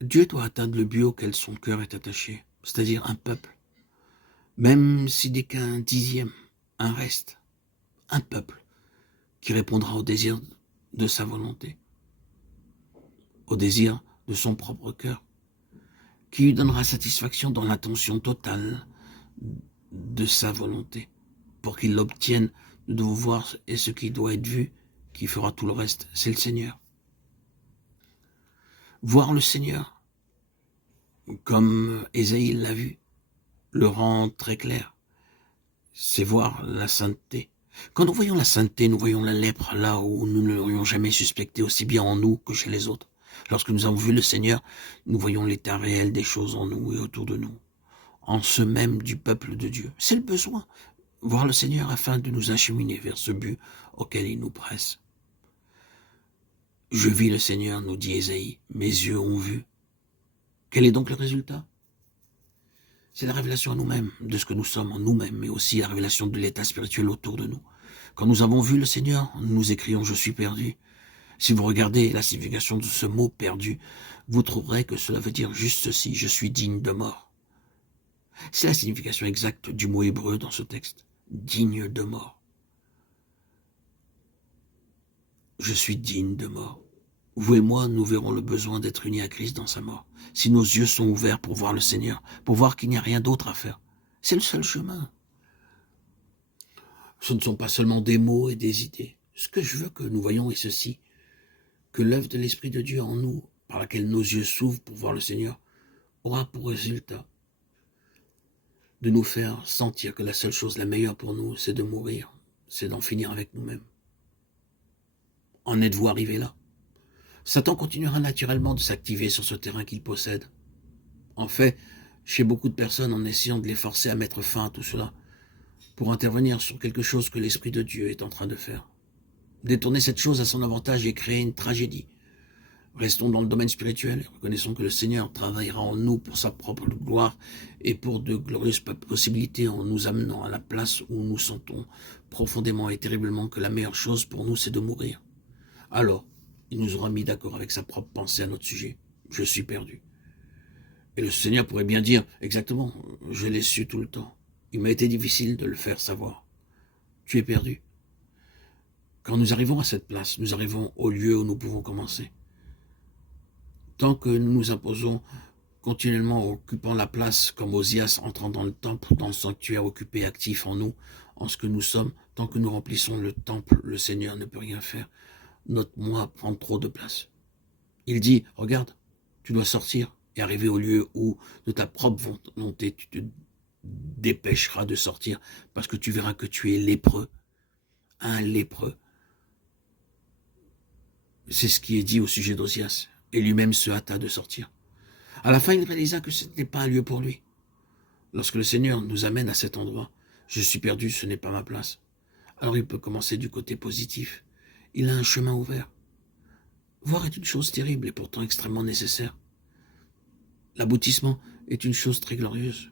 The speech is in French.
Dieu doit atteindre le but auquel son cœur est attaché, c'est-à-dire un peuple, même si n'est qu'un dixième, un reste, un peuple qui répondra au désir de sa volonté, au désir de son propre cœur, qui lui donnera satisfaction dans l'attention totale de sa volonté, pour qu'il l'obtienne de voir et ce qui doit être vu, qui fera tout le reste, c'est le Seigneur. Voir le Seigneur, comme Ésaïe l'a vu, le rend très clair. C'est voir la sainteté. Quand nous voyons la sainteté, nous voyons la lèpre là où nous ne l'aurions jamais suspecté, aussi bien en nous que chez les autres. Lorsque nous avons vu le Seigneur, nous voyons l'état réel des choses en nous et autour de nous, en ceux même du peuple de Dieu. C'est le besoin, voir le Seigneur afin de nous acheminer vers ce but auquel il nous presse. Je vis le Seigneur, nous dit Ésaïe, mes yeux ont vu. Quel est donc le résultat? C'est la révélation à nous-mêmes, de ce que nous sommes en nous-mêmes, mais aussi la révélation de l'état spirituel autour de nous. Quand nous avons vu le Seigneur, nous écrions « Je suis perdu ». Si vous regardez la signification de ce mot « perdu », vous trouverez que cela veut dire juste ceci, « Je suis digne de mort ». C'est la signification exacte du mot hébreu dans ce texte, « digne de mort ». Je suis digne de mort. Vous et moi, nous verrons le besoin d'être unis à Christ dans sa mort. Si nos yeux sont ouverts pour voir le Seigneur, pour voir qu'il n'y a rien d'autre à faire, c'est le seul chemin. Ce ne sont pas seulement des mots et des idées. Ce que je veux que nous voyons est ceci, que l'œuvre de l'Esprit de Dieu en nous, par laquelle nos yeux s'ouvrent pour voir le Seigneur, aura pour résultat de nous faire sentir que la seule chose la meilleure pour nous, c'est de mourir, c'est d'en finir avec nous-mêmes. En êtes-vous arrivé là? Satan continuera naturellement de s'activer sur ce terrain qu'il possède. En fait, chez beaucoup de personnes, en essayant de les forcer à mettre fin à tout cela, pour intervenir sur quelque chose que l'Esprit de Dieu est en train de faire. Détourner cette chose à son avantage et créer une tragédie. Restons dans le domaine spirituel et reconnaissons que le Seigneur travaillera en nous pour sa propre gloire et pour de glorieuses possibilités en nous amenant à la place où nous sentons profondément et terriblement que la meilleure chose pour nous, c'est de mourir. Alors, il nous aura mis d'accord avec sa propre pensée à notre sujet. Je suis perdu. Et le Seigneur pourrait bien dire, exactement, je l'ai su tout le temps. Il m'a été difficile de le faire savoir. Tu es perdu. Quand nous arrivons à cette place, nous arrivons au lieu où nous pouvons commencer. Tant que nous nous imposons continuellement occupant la place comme Osias entrant dans le temple, dans le sanctuaire occupé actif en nous, en ce que nous sommes, tant que nous remplissons le temple, le Seigneur ne peut rien faire. Notre moi prend trop de place. Il dit, regarde, tu dois sortir et arriver au lieu où, de ta propre volonté, tu te dépêcheras de sortir parce que tu verras que tu es lépreux. Un lépreux. C'est ce qui est dit au sujet d'Osias. Et lui-même se hâta de sortir. À la fin, il réalisa que ce n'était pas un lieu pour lui. Lorsque le Seigneur nous amène à cet endroit, je suis perdu, ce n'est pas ma place. Alors il peut commencer du côté positif. Il a un chemin ouvert. Voir est une chose terrible et pourtant extrêmement nécessaire. L'aboutissement est une chose très glorieuse.